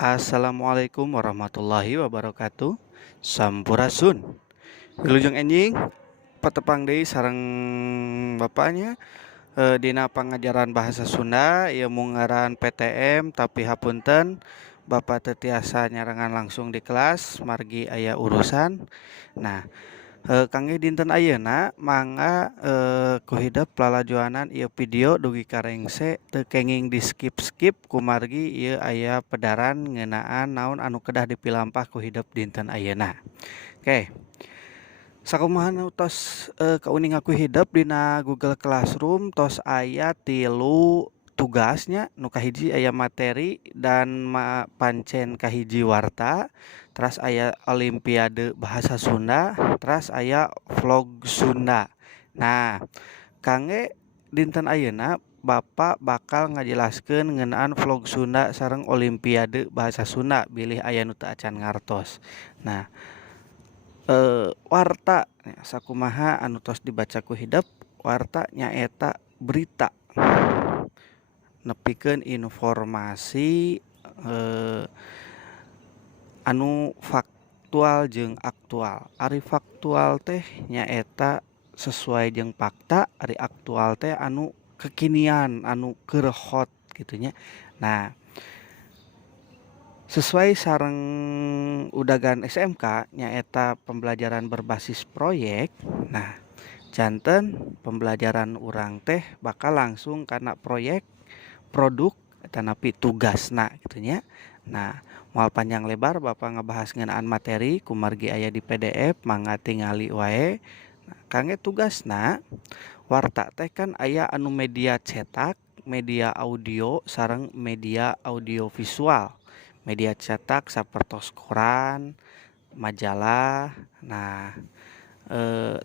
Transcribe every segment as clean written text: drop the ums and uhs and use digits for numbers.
Assalamualaikum warahmatullahi wabarakatuh. Sampurasun. Wilujeng enjing patepang deui sareng bapaknya dina pangajaran bahasa Sunda ieu mung ngaran PTM tapi hapunten Bapak teu tiasa nyarengan langsung di kelas margi aya urusan. Nah, kangge dinten ayeuna mangga kuhidep lalajoanan ieu video dugi karengse teu kenging di skip-skip kumargi ieu aya pedaran ngeunaan naon anu kedah dipilampah ku hidep dinten ayeuna. Oke, sakumaha nu tos kauning aku hidep dina Google Classroom tos aya 3 tugasnya nu kahiji aya materi dan pancen kahiji warta, teras aya olimpiade bahasa Sunda, teras aya vlog Sunda. Nah, kangge dinten ayeuna Bapak bakal ngajelaskeun ngeunaan vlog Sunda sareng olimpiade bahasa Sunda bilih aya nu teu acan ngartos. Nah, warta sakumaha anu tos dibaca ku hidep, warta nyaeta berita. Nepikeun informasi anu faktual jeung aktual. Ari faktual teh nyaeta sesuai jeung fakta, ari aktual teh anu kekinian, anu keur hot kitu nya. Nah, sesuai sareng udagan SMK nyaeta pembelajaran berbasis proyek. Nah, janten pembelajaran urang teh bakal langsung kana proyek produk eta napi tugasna kitu nya. Nah, moal panjang lebar Bapak ngebahas ngeunaan materi kumargi aya di PDF mangga tingali wae. Nah, kangge tugasna warta teh kan aya anu media cetak, media audio sareng media audio visual. Media cetak sapertos koran, majalah. Nah,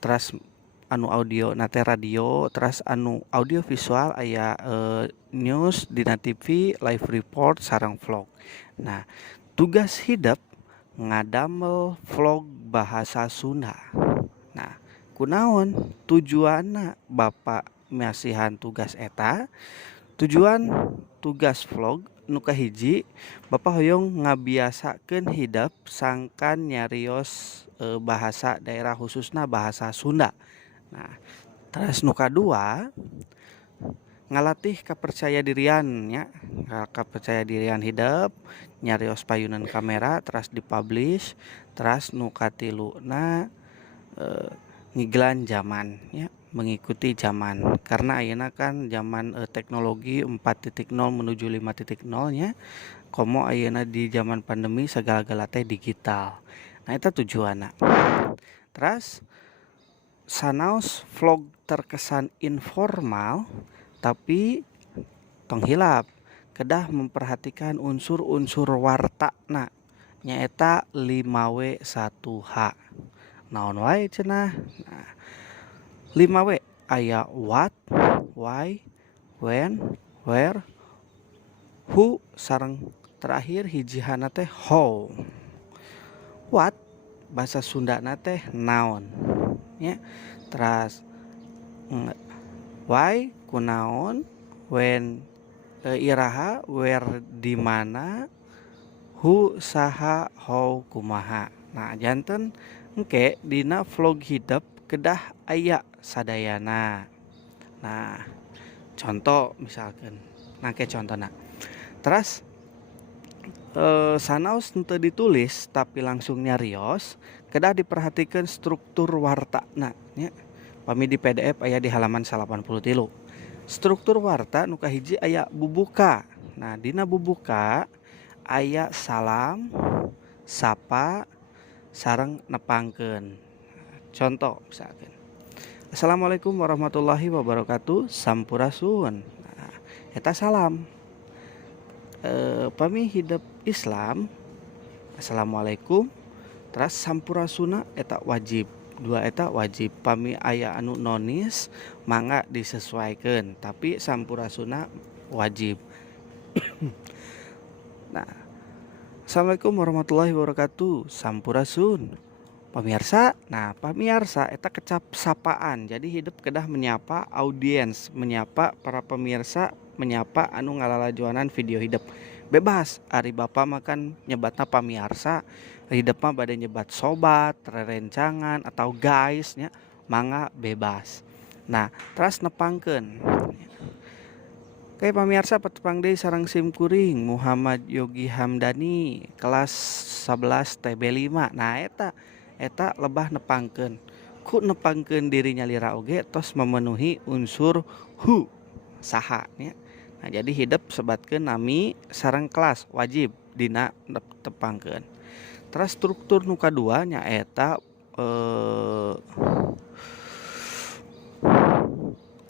teras anu audio nate radio, teras anu audio visual aya news dina TV, live report sareng vlog. Nah, tugas hidep ngadamel vlog bahasa Sunda. Nah, kunaon tujuanna Bapak masihan tugas eta? Tujuan tugas vlog nu kahiji Bapak hoyong ngabiasakeun hidep sangkan nyarios bahasa daerah khususna bahasa Sunda. Nah, terus nu kadua ngalatih kapercaya dirian nya, kapercaya dirian hidep nyarios payunan kamera teras dipublish, teras nu katiluna ngiglan zaman ya, mengikuti zaman karena ayeuna kan zaman teknologi 4.0 menuju 5.0 nya, komo ayeuna di zaman pandemi segala-gala teh digital. Nah, eta tujuanna. Teras sanaos vlog terkesan informal tapi tong hilap kedah memperhatikan unsur-unsur wartana nyaeta 5W1H. Naon wae cenah? Nah, 5W aya what, why, when, where, who sareng terakhir hijihana teh how. What bahasa Sundana teh naon nya. Teras why kunaon, when iraha, where di mana, who saha, how kumaha. Nah, janten engke dina vlog hidep kedah aya sadayana. Nah, contoh misalkan nangke contohna. Teras sanaos teu ditulis tapi langsung nyarios kedah diperhatikan struktur wartana nya. Pami di PDF aya di halaman 83. Struktur warta nu kahiji aya bubuka. Nah, dina bubuka aya salam, sapa, sareng nepangkeun. Contoh misalkan Assalamualaikum warahmatullahi wabarakatuh, sampurasun. Nah, eta salam. Pami hidep Islam Assalamualaikum teras sampurasuna eta wajib. Dua eta wajib. Pami aya anu nonis mangga disesuaikan tapi sampurasuna wajib. Nah, Assalamualaikum warahmatullahi wabarakatuh, sampurasun. Pamirsa, nah pamirsa eta kecap sapaan. Jadi hidup kedah menyapa audiens, menyapa para pemirsa, menyapa anu ngalalajoanan video hidup. bebas ari Bapak makan nyebatna pamiarsa hidup mah bade nyebat sobat rerencangan atau guys nya mangga bebas. Nah terus nepangkeun kayak pamiarsa petepang deui sareng simkuring Muhammad Yogi Hamdani kelas 11 TB5. Nah eta lebah nepangkeun ku nepangkeun dirinya lira oge tos memenuhi unsur hu saha nya. Nah jadi hidup sebatkeun nami sareng kelas wajib dina tepangkeun. Terus struktur nu kadua nyaeta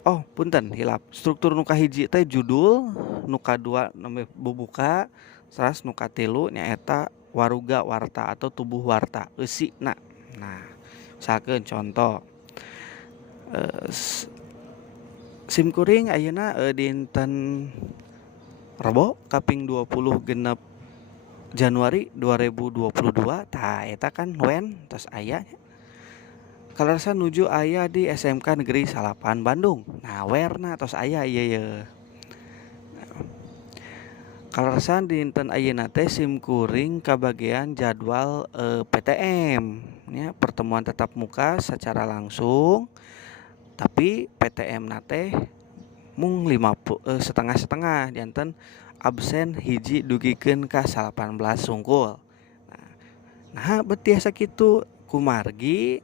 oh punten hilap struktur nu kahiji teh judul, nu kadua nembe bubuka, terus nu katilu nyaeta waruga warta atau tubuh warta eusina. Nah misalkeun contoh simkuring ayeuna dinten Rebo kaping 20 genep Januari 2022 tah eta kan wen tos aya Kalarsa nuju aya di SMK Negeri 8 Bandung. Nah werna tos aya ieu. Kalarsa dinten ayeuna teh simkuring kabagian jadwal PTM nya pertemuan tatap muka secara langsung tapi PTM na teh mung 50 setengah-setengah janten absen hiji dugikeun ka 18 sungkul. Nah betiasa kitu kumargi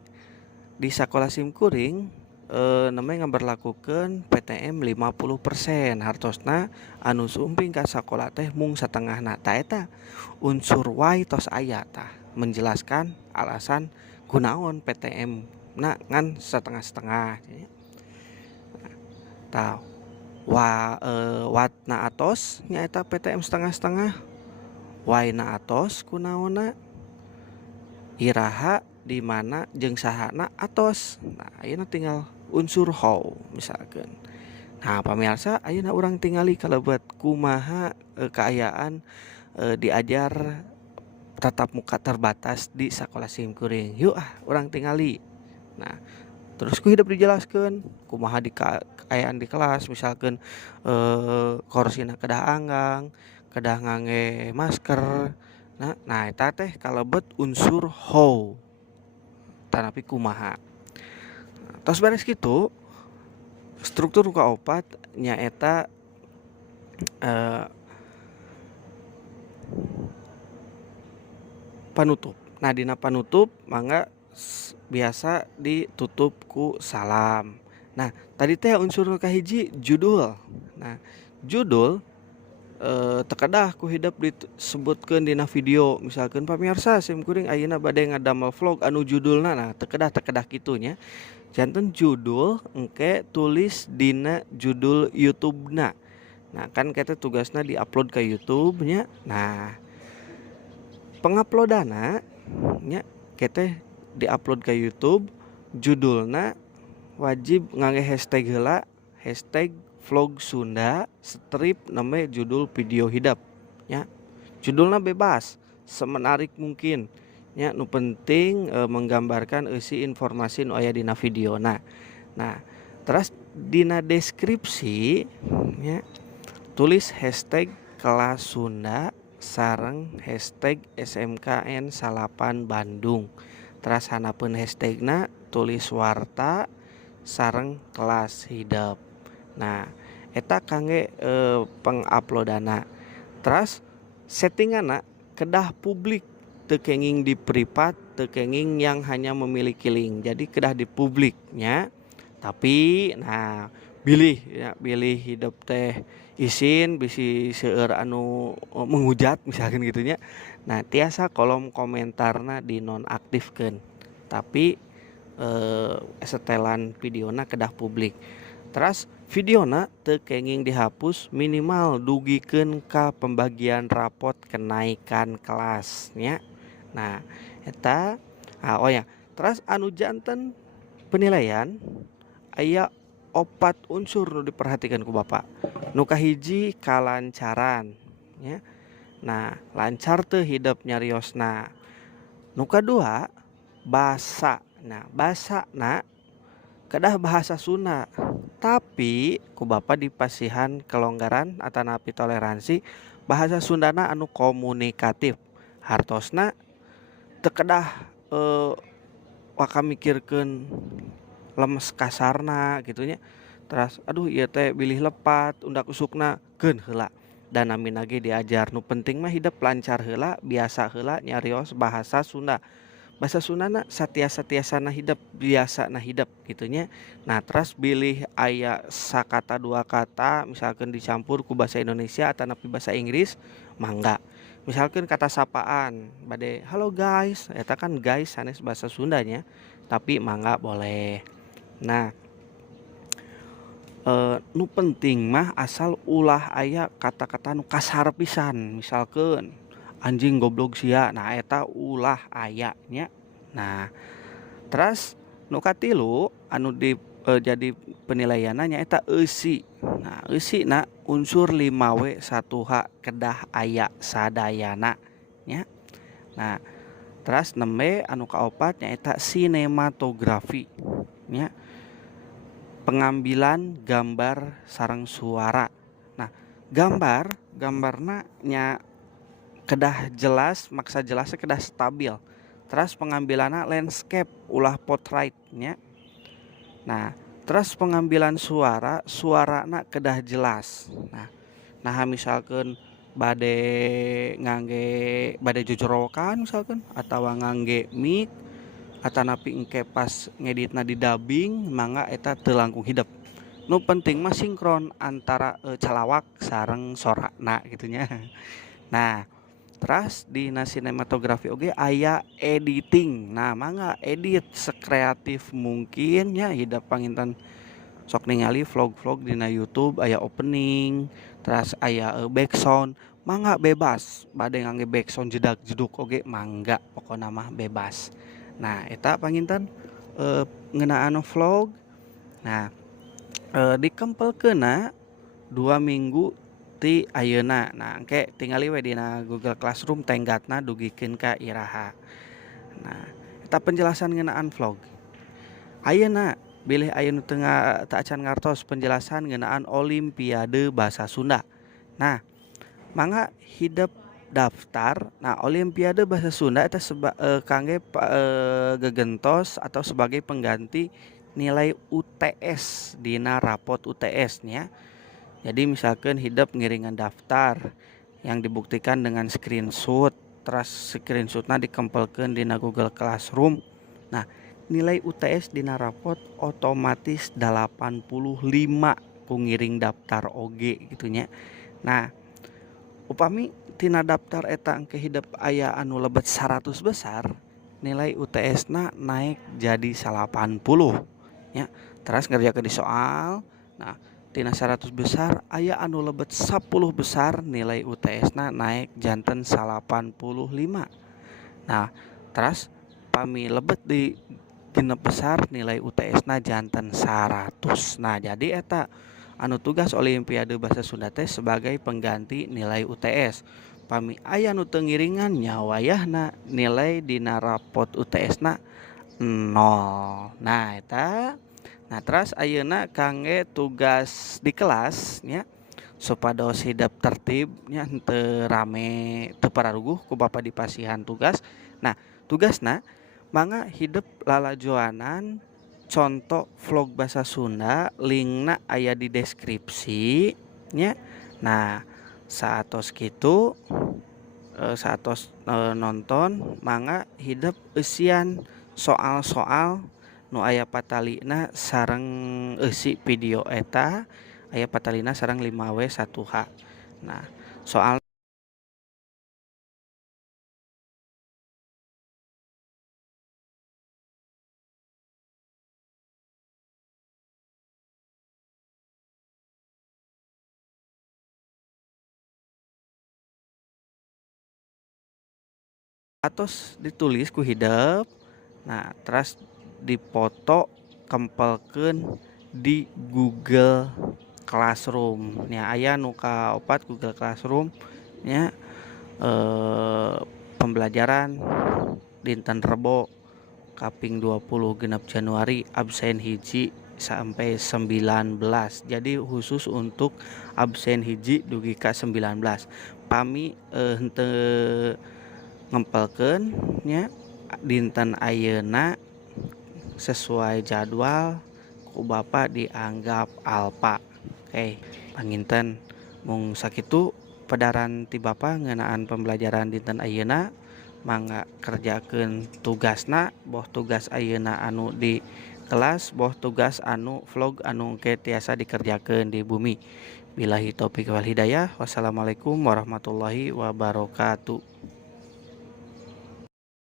di sekolah simkuring namanya ngaberlakukeun PTM 50% hartosna anu sumping ka sakola teh mung satengahna tah eta unsur why tos aya tah menjelaskan alasan kunaon PTM na ngan setengah-setengah tah watna atos nyaeta PTM setengah-setengah why na atos kunaonna iraha di mana jeung sahana atos. Nah ayeuna tinggal unsur how misalkan. Nah pamirsa ayeuna urang tingali kalebet kumaha keayaan diajar tatap muka terbatas di sekolah simkuring. Yuk urang tingali. Nah terus ku hidup dijelaskeun kumaha di keayaan di kelas misalkan korsina kedah anggang, kedah ngangge masker. Nah eta teh kalebet unsur how tanapi kumaha. Tos beres kitu struktur kaopat nyaeta panutup. Nah dina panutup mangga biasa ditutup ku salam. Nah tadi teh unsur nu kahiji judul. Nah judul tekadah ku hidup disebutkeun dina video misalkan pamirsa simkuring ayeuna bade ngadamel vlog anu judulna nah tekadah kitu nya janten judul engke tulis dina judul YouTube-na. Nah kan kita tugasna diupload ke YouTube nya. Nah penguploadana nya kita diupload ke YouTube judulna wajib ngangge hashtag heula hashtag vlog Sunda strip namanya judul video hidup ya judulnya bebas semenarik mungkin ya nu penting menggambarkan isi informasi nu aya dina video nah terus dina deskripsi ya tulis hashtag kelas Sunda sareng hashtag SMKN 8 Bandung terus hanapeun hashtagna tulis warta sareng kelas hidup. Nah eta kangge penguploadana terus settingana kedah publik teu kenging di privat teu kenging yang hanya memiliki link jadi kedah di publiknya tapi nah bilih hidup teh izin bisi seueur anu menghujat misalkan gitunya nah tiasa kolom komentarna dinonaktifkeun tapi setelan videona kedah publik. Terus videona teu kenging dihapus minimal dugikeun ka pembagian rapot kenaikan kelasnya. Nah, eta terus anu janten penilaian aya 4 unsur nu diperhatikan ku Bapak. Nu kahiji kalancaran ya. Nah, lancar teu hidup nyariosna. Nu kadua basa. Nah, basana kedah bahasa Sunda tapi ku Bapak dipasihan kelonggaran atanapi toleransi bahasa Sundana anu komunikatif, hartosna teu kedah waka mikirkeun lemes kasarna gitunya. Terus aduh ieu teh bilih lepat undak usukna keun heula. Dan namina ge diajar nu penting mah hidup lancar heula, biasa heula nyarios bahasa Sunda. Bahasa Sundana satia-satiasana hidup, biasana hidup gitunya. Nah, terus bilih aya sakata dua kata misalkan dicampur ku bahasa Indonesia atau napi bahasa Inggris, mangga. Misalkan kata sapaan, bade halo guys, eta kan guys sanes bahasa Sundanya, tapi mangga boleh. Nah, nu penting mah asal ulah aya kata-kata nu kasar pisan, misalkan anjing goblok sia, nah eta ulah aya nya. Nah, terus nu katilu anu jadi penilaianna nyaeta eusi. Nah, eusina unsur 5W 1H kedah aya sadayana nya. Nah, terus 6W anu kaopat nyaeta sinematografi nya. Pengambilan gambar sareng suara. Nah, gambarna nya kedah jelas, maksa jelasnya kedah stabil. Terus pengambilanna landscape ulah portrait nya. Nah, terus pengambilan suarana kedah jelas. Nah misalkan bade jojorokan misalkan atau ngangge mic atau napi engke pas ngeditna di dubbing mangga eta teu langkung hidup. Nu penting mah sinkron antara calawak sareng sorana gitunya. Nah, terus di sinematografi oge aya editing. Nah, mangga edit sekreatif mungkin nya hidup panginten sok ningali vlog-vlog dina YouTube aya opening, terus aya backsound, mangga bebas. Bade ngangge backsound jedag-jedug oge mangga, pokona mah bebas. Nah, eta panginten ngeunaan vlog. Nah, dikempelkeunna 2 minggu ti ayeuna. Nah, engke tingali we dina Google Classroom tenggatna dugikeun ka iraha. Nah, eta penjelasan ngeunaan vlog. Ayeuna bilih aya nu teu acan ngartos penjelasan ngeunaan Olimpiade Bahasa Sunda. Nah, mangga hidup daftar. Nah, Olimpiade Bahasa Sunda eta kangge gegentos atau sebagai pengganti nilai UTS dina rapot UTS nya. Jadi misalkan hidup ngiringan daftar yang dibuktikan dengan screenshot, terus screenshotna dikempelkeun dina Google Classroom. Nah, nilai UTS dina rapot otomatis 85 ku ngiring daftar oge gitunya. Nah, upami tina daftar eta engke hidup aya anu lebet 100 besar, nilai UTS-na naik jadi 80 nya. Terus ngerjakeun di soal. Nah, tina 100 besar aya anu lebet 10 besar nilai UTS-na naik janten 85. Nah, terus pami lebet di genep besar nilai UTS-na janten 100. Nah, jadi eta anu tugas Olimpiade Bahasa Sunda teh sebagai pengganti nilai UTS. Pami aya nu teu ngiringan nya wayahna nilai dina rapot UTS-na 0. Nah, eta. Nah, terus ayeuna kangge tugas di kelas nya supados hidup tertib nya teu rame teu pararuguh ku bapa dipasihan tugas. Nah, tugasna mangga hidup lalajoanan contoh vlog bahasa Sunda, linkna aya di deskripsi nya. Nah, saatos kitu saatos nonton mangga hidup eusian soal-soal nu aya patalina sareng eusi video eta aya patalina sareng 5W 1H. Nah, soal atos ditulis ku hidup. Nah, terus dipoto kempelkeun di Google Classroom. Nya aya nu kaopat Google Classroom nya pembelajaran dinten Rebo kaping 20 genep Januari absen hiji sampai 19. Jadi khusus untuk absen hiji dugi ka 19. pami henteu ngempelkeun nya dinten ayeuna sesuai jadwal ku Bapak dianggap alpa. Oke, panginten mung sakitu pedaran ti Bapa ngeunaan pembelajaran dinten ayeuna mangga kerjakeun tugasna, boh tugas ayeuna anu di kelas, boh tugas anu vlog anu engke tiasa dikerjakeun di bumi. Billahi taufik wal hidayah. Wassalamualaikum warahmatullahi wabarakatuh.